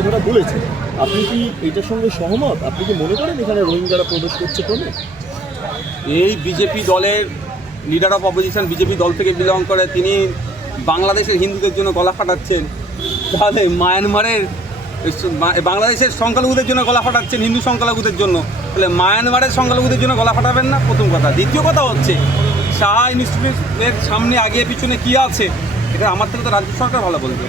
কথাটা বলেছেন। আপনি কি এটার সঙ্গে সহমত? আপনি কি মনে করেন এখানে রোহিঙ্গারা প্রবেশ করছে কোনো এই বিজেপি দলের লিডার অফ অপোজিশন বিজেপি দল থেকে বিলং করে, তিনি বাংলাদেশের হিন্দুদের জন্য গলা ফাটাচ্ছেন। তাহলে মায়ানমারের, বাংলাদেশের সংখ্যালঘুদের জন্য গলা ফাটাচ্ছেন, হিন্দু সংখ্যালঘুদের জন্য। তাহলে মায়ানমারের সংখ্যালঘুদের জন্য গলা ফাটাবেন না? প্রথম কথা। দ্বিতীয় কথা হচ্ছে সাহা ইনস্টিটিউটের সামনে আগে পিছনে কী আছে? এটা আমার থেকে তো রাজ্য সরকার ভালো বলবে।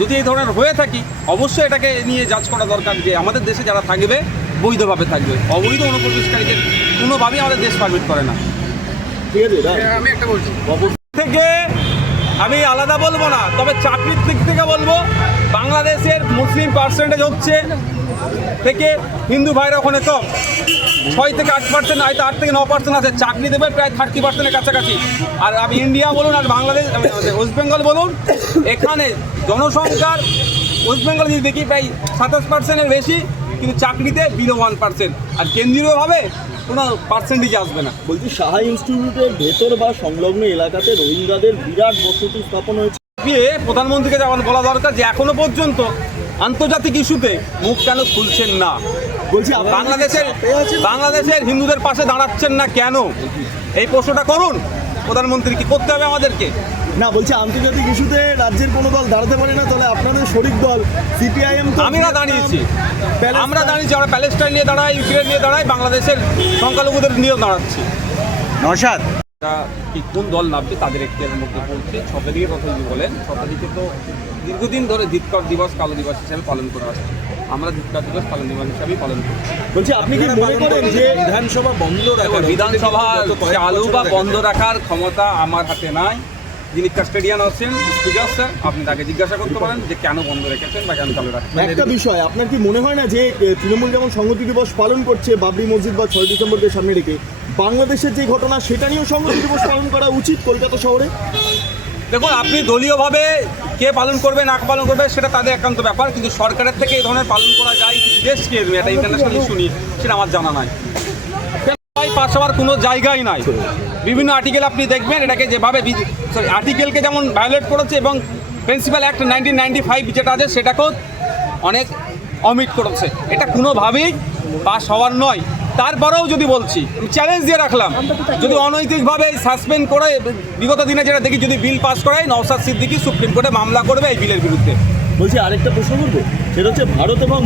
যদি এই ধরনের হয়ে থাকি অবশ্যই এটাকে নিয়ে যাচ করা দরকার যে আমাদের দেশে যারা থাকবে বৈধভাবে থাকবে। অবৈধ অনুপ্রবেশকারীদের কোনোভাবেই আমাদের দেশ পারমিট করে না। ঠিক আছে আমি একটা বলছি। থেকে আমি আলাদা বলব না তবে চাকরির দিক থেকে বলব বাংলাদেশের মুসলিম পার্সেন্টেজ হচ্ছে থেকে হিন্দু ভাইরা ওখানে কম। ছয় থেকে আট পার্সেন্ট হয়তো আট থেকে ন পার্সেন্ট আছে। চাকরি দেবে প্রায় থার্টি পার্সেন্টের কাছাকাছি। আর আমি ইন্ডিয়া বলুন আর বাংলাদেশ ওয়েস্ট বেঙ্গল বলুন এখানে জনসংখ্যার ওয়েস্ট বেঙ্গল যদি দেখি প্রায় সাতাশ পার্সেন্টের বেশি কিন্তু চাকরিতে বিলো ওয়ান পার্সেন্ট আর কেন্দ্রীয়ভাবে কোনো পার্সেন্টেজ আসবে না। বলছি সাহা ইনস্টিটিউটের ভেতর বা সংলগ্ন এলাকাতে রোহিঙ্গাদের বিরাট বসতি স্থাপন হয়েছে। গিয়ে প্রধানমন্ত্রীকে যেমন বলা দরকার যে এখনও পর্যন্ত আন্তর্জাতিক ইস্যুতে মুখ কেন খুলছেন না? বলছি বাংলাদেশের বাংলাদেশের হিন্দুদের পাশে দাঁড়াচ্ছেন না কেন? এই প্রশ্নটা করুন। প্রধানমন্ত্রী কি করতে হবে আমাদেরকে? না বলছি আন্তর্জাতিক ইস্যুতে রাজ্যের কোনো দল দাঁড়াতে পারে না তাহলে আপনাদের শরিক দল সিপিআইএম আমরা দাঁড়িয়েছি। আমরা দাঁড়িয়েছি আমরা প্যালেস্টাইন নিয়ে দাঁড়াই ইউক্রেন নিয়ে দাঁড়াই বাংলাদেশের সংখ্যালঘুদের নিয়েও দাঁড়াচ্ছি। নসাদ কি কোন দল নামছে তাদের এখতিয়ারের মধ্যে পড়ছে। শতাধিকের কথা যদি বলেন শতাধিকে তো দীর্ঘদিন ধরে ধিৎকর দিবস কালো দিবস হিসাবে পালন করে আসছে আমরা ধিৎকর দিবস পালন দিবস হিসাবেই পালন করি। বলছি আপনি কি মনে করেন যে বিধানসভা বন্ধ রাখা বিধানসভা চালু বা বন্ধ রাখার ক্ষমতা আমার হাতে নাই। যিনি কাস্টেডিয়ান আছেন স্পিকার স্যার আপনি তাকে জিজ্ঞাসা করতে পারেন যে কেন বন্ধ রেখেছেন বা কেন চালু রাখছেন একটা বিষয় আপনার কি মনে হয় না যে তৃণমূল যেমন সংহতি দিবস পালন করছে বাবরি মসজিদ বা ছয় ডিসেম্বরকে সামনে রেখে বাংলাদেশের যে ঘটনা, সেটা নিয়েও সংহতি দিবস পালন করা উচিত কলকাতা শহরে? দেখুন, আপনি দলীয়ভাবে কে পালন করবে, না পালন করবে, সেটা তাদের একান্ত ব্যাপার, কিন্তু সরকারের থেকে এই ধরনের পালন করা যায় দেশ কে একটা ইন্টারন্যাশনাল ইস্যু নিয়ে, সেটা আমার জানা নাই। পাশ হওয়ার কোনো জায়গাই নাই। বিভিন্ন আর্টিকেল আপনি দেখবেন, এটাকে যেভাবে সরি আর্টিকেলকে যেমন ভায়োলেট করেছে এবং principal act nineteen ninety five যেটা আছে, সেটাকেও অনেক অমিট করেছে। এটা কোনোভাবেই পাস হওয়ার নয়। তারপরেও যদি বলছি চ্যালেঞ্জ দিয়ে রাখলাম, যদি অনৈতিকভাবে সাসপেন্ড করে, বিগত দিনে যেটা দেখি যদি বিল পাস করায় নওসাদ সিদ্দিকি সুপ্রিম কোর্টে মামলা করবে এই বিলের বিরুদ্ধে। বলছি আরেকটা প্রশ্ন করব, সেটা হচ্ছে ভারত এবং